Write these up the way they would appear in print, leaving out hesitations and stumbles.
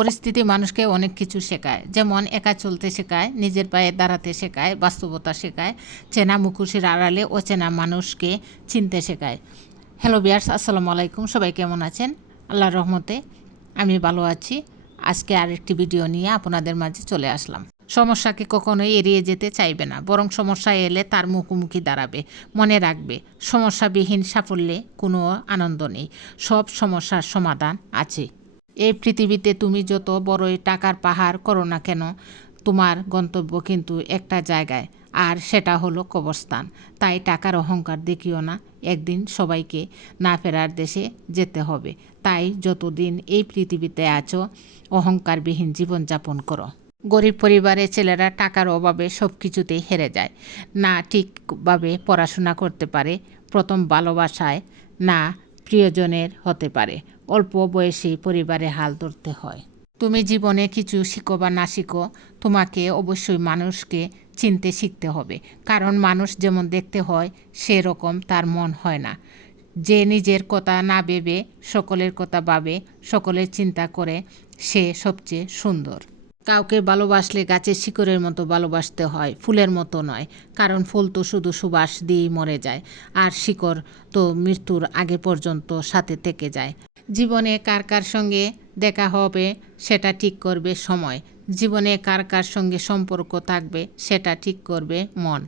পরিস্থিতি মানুষকে অনেক কিছু শেখায়, যেমন একা চলতে শেখায়, নিজের পায়ে দাঁড়াতে শেখায়, বাস্তবতা শেখায়, চেনা মুখোশের আড়ালে অচেনা মানুষকে চিনতে শেখায়। হ্যালো ভিউয়ার্স, আসসালামু আলাইকুম। সবাই কেমন আছেন? আল্লাহর রহমতে আমি ভালো আছি। আজকে আরেকটি ভিডিও নিয়ে আপনাদের মাঝে চলে আসলাম। সমস্যাকে কখনোই এড়িয়ে যেতে চাইবে না, বরং সমস্যা এলে তার মুখোমুখি দাঁড়াবে। মনে রাখবে, সমস্যাবিহীন সাফল্যে কোনো আনন্দ নেই। সব সমস্যার সমাধান আছে। এই পৃথিবীতে তুমি যত বড়ই টাকার পাহাড় করো না কেন, তোমার গন্তব্য কিন্তু একটা জায়গায়, আর সেটা হলো কবরস্থান। তাই টাকার অহংকার দেখিও না, একদিন সবাইকে না ফেরার দেশে যেতে হবে। তাই যতদিন এই পৃথিবীতে আছো, অহংকারবিহীন জীবনযাপন করো। গরিব পরিবারের ছেলেরা টাকার অভাবে সব কিছুতেই হেরে যায়, না ঠিকভাবে পড়াশোনা করতে পারে, প্রথম ভালোবাসায় না প্রিয়জনের হতে পারে, অল্প বয়সেই পরিবারে হাল ধরতে হয়। তুমি জীবনে কিছু শিখো বা না শিখো, তোমাকে অবশ্যই মানুষকে চিনতে শিখতে হবে। কারণ মানুষ যেমন দেখতে হয় সেরকম তার মন হয় না। যে নিজের কথা না ভেবে সকলের কথা ভাবে, সকলের চিন্তা করে, সে সবচেয়ে সুন্দর। কাউকে ভালোবাসলে গাছের শিকড়ের মতো ভালোবাসতে হয়, ফুলের মতো নয়। কারণ ফুল তো শুধু সুবাস দিয়েই মরে যায়, আর শিকড় তো মৃত্যুর আগে পর্যন্ত সাথে থেকে যায়। জীবনে কার কার সঙ্গে দেখা হবে সেটা ঠিক করবে সময়। জীবনে কার কার সঙ্গে সম্পর্ক থাকবে সেটা ঠিক করবে মন।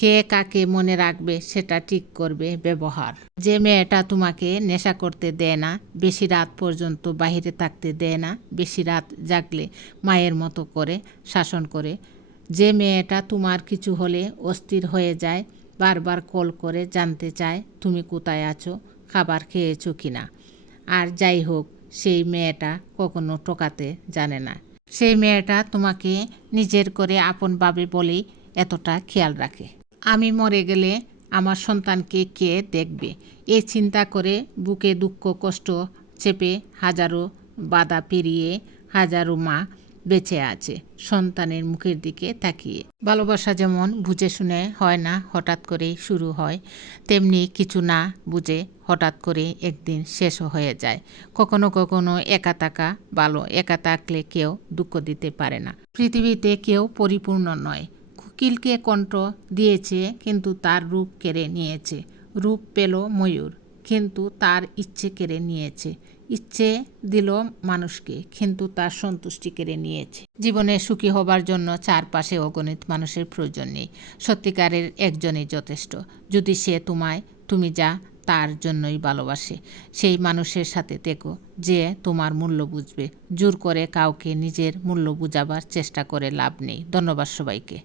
কে কাকে মনে রাখবে সেটা ঠিক করবে ব্যবহার। যে মেয়েটা তোমাকে নেশা করতে দেয় না, বেশি রাত পর্যন্ত বাইরে থাকতে দেয় না, বেশি রাত জাগলে মায়ের মতো করে শাসন করে, যে মেয়েটা তোমার কিছু হলে অস্থির হয়ে যায়, বারবার কল করে জানতে চায় তুমি কোথায় আছো, খাবার খেয়েছো কি না, আর যাই হোক, সেই মেয়েটা কখনো ঠকাতে জানে না। সেই মেয়েটা তোমাকে নিজের করে আপন ভাবে বলেই এতটা খেয়াল রাখে। আমি মরে গেলে আমার সন্তানকে কে দেখবে, এই চিন্তা করে বুকে দুঃখ কষ্ট চেপে হাজারো বাধা পেরিয়ে হাজারো মা বেঁচে আছে সন্তানের মুখের দিকে তাকিয়ে। ভালোবাসা যেমন বুঝে শুনে হয় না, হঠাৎ করেই শুরু হয়, তেমনি কিছু না বুঝে হঠাৎ করে একদিন শেষও হয়ে যায়। কখনো কখনো একা থাকা ভালো, একা থাকলে কেউ দুঃখ দিতে পারে না। পৃথিবীতে কেউ পরিপূর্ণ নয়। কোকিলকে কণ্ঠ দিয়েছে কিন্তু তার রূপ কেড়ে নিয়েছে। রূপ পেল ময়ূর কিন্তু তার ইচ্ছে কেড়ে নিয়েছে। ইচ্ছে দিল মানুষকে কিন্তু তার সন্তুষ্টি কেড়ে নিয়েছে। জীবনে সুখী হবার জন্য চারপাশে অগণিত মানুষের প্রয়োজন নেই, সত্যিকারের একজনই যথেষ্ট। যদি সে তুমি যা তার জন্যই ভালোবাসে, সেই মানুষের সাথে থেকো যে তোমার মূল্য বুঝবে। জোর করে কাউকে নিজের মূল্য বুঝাবার চেষ্টা করে লাভ নেই। ধন্যবাদ সবাইকে।